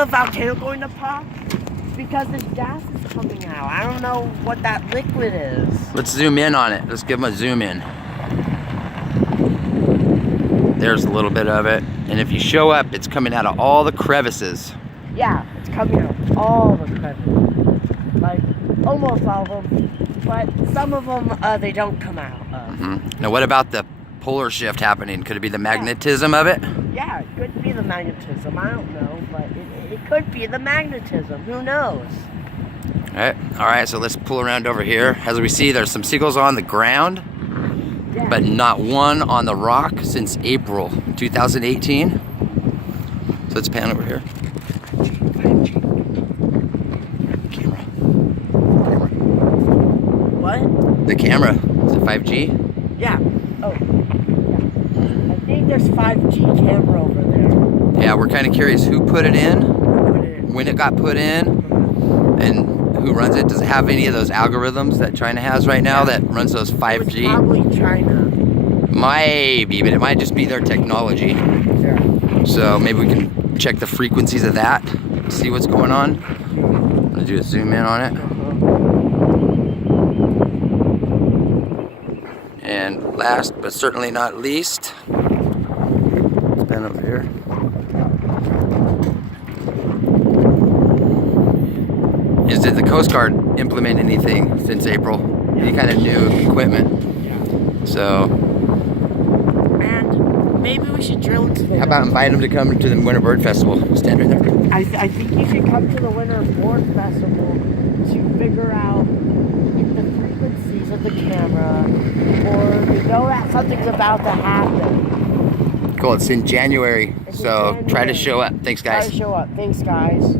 the volcano going to pop? Because this gas is coming out. I don't know what that liquid is. Let's zoom in on it. Let's give them a zoom in. There's a little bit of it. And if you show up, it's coming out of all the crevices. Yeah, it's coming out of all the crevices. Like, almost all of them. But some of them, they don't come out of. Now, what about the polar shift happening? Could it be the magnetism of it? Yeah, it could be the magnetism. I don't know, but it could be the magnetism. Who knows? All right, so let's pull around over here. As we see, there's some seagulls on the ground, but not one on the rock since April 2018. So let's pan over here. Camera. What? The camera. Is it 5G? Yeah. Oh. Yeah. I think there's 5G camera over there. Yeah, we're kind of curious who put it in, when it got put in, and who runs it. Does it have any of those algorithms that China has right now that runs those 5G? It's probably China. Maybe, but it might just be their technology. Yeah. So maybe we can check the frequencies of that, see what's going on. I'm gonna do a zoom in on it. And last but certainly not least, stand over here. Is did the Coast Guard implement anything since April? Any kind of new equipment? So, and maybe we should drill into the... How about invite them to come to the Winter Bird Festival? Stand right there. I think you should come to the Winter Bird Festival to figure out the frequencies of the camera, or you know that something's about to happen. Cool, it's in January, so try to show up. Thanks, guys. Try to show up. Thanks, guys.